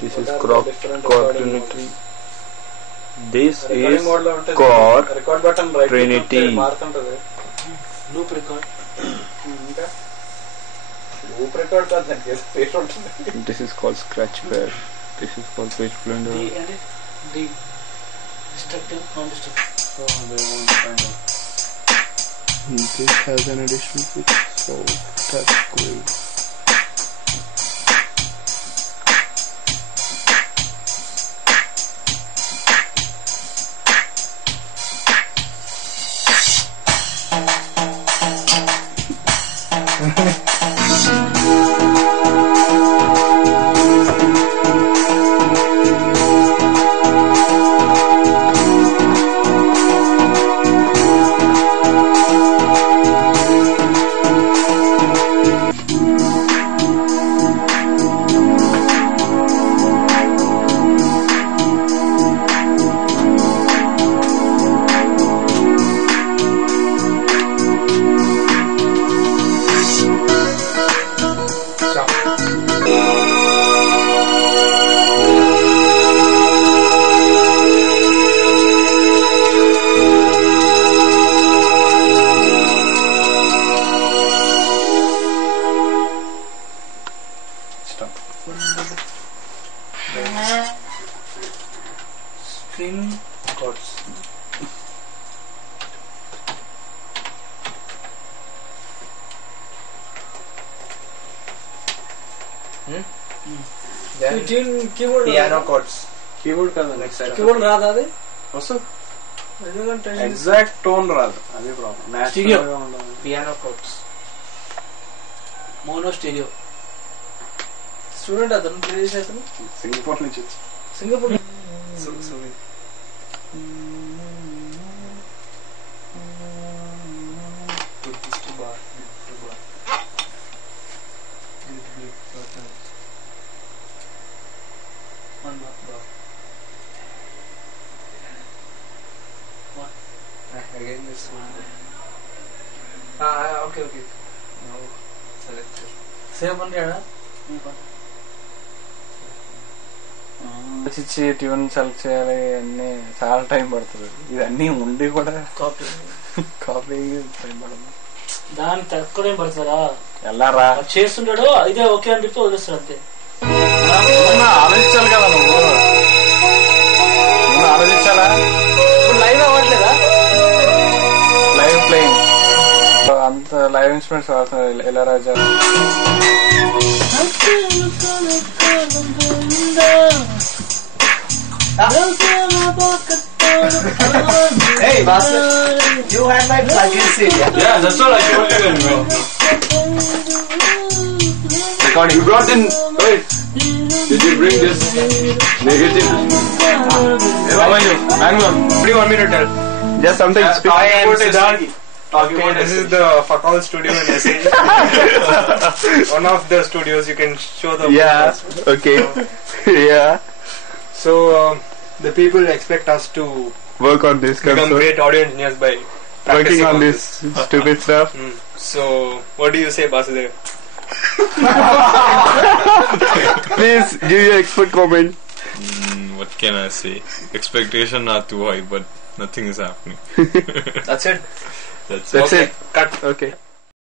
This is core Trinity. This is core Trinity. Loop record. This is called Scratchpad. This is called Page Blender. The destructive, non-destructive. So they won't find out. This has an additional feature, so that's cool. String chords. Then Keyboard piano chords. Keyboard కదా next side. Keyboard రాదా అది? వస్తుంది. Exact tone రాదు, అదే problem. Natural గా ఉండాలి. Piano chords. Mono stereo. Student అతను play చేసేతను Singapore నుంచి సింగపూర్ ఓకే ఓకే సేవ్ పండాడా ఇచ్చి ట్యూన్ సెలెక్ట్ చేయాలి అన్ని చాలా టైం పడుతుంది. ఇదన్నీ ఉండి కూడా కాపీ టైం పడుతుంది. దానికి తక్కువ టైం పడుతుందా? ఎల్లారా చేస్తుంటాడు ఇదే ఓకే అని చెప్తే వదిలేస్తాడు అంతే. ఆలోచించాలి కదా నువ్వు ఆలోచించాలా? లైవ్ అవ్వట్లేదా? లైవ్ ప్లేయింగ్ అంత లైవ్ ఇన్స్ట్రుమెంట్స్ వాడుతున్నారు Ilaiyaraaja. Hey, Bhaskar, you had my plugin seat. Yeah, that's what I told you then. Recording. You brought in. Wait. Did you bring this negative? How are you? Bangalore. What do you want me to tell? Just something. Okay, this is the Fakal studio in SA. One of the studios you can show the. Yeah. Okay. Yeah. So the people expect us to Work on this. become great audio engineers by Working on this stupid stuff. So what do you say, Basudev? Please give your expert comment. What can I say? Expectations are too high, but nothing is happening. That's it. That's That's Okay, it. Cut. Okay.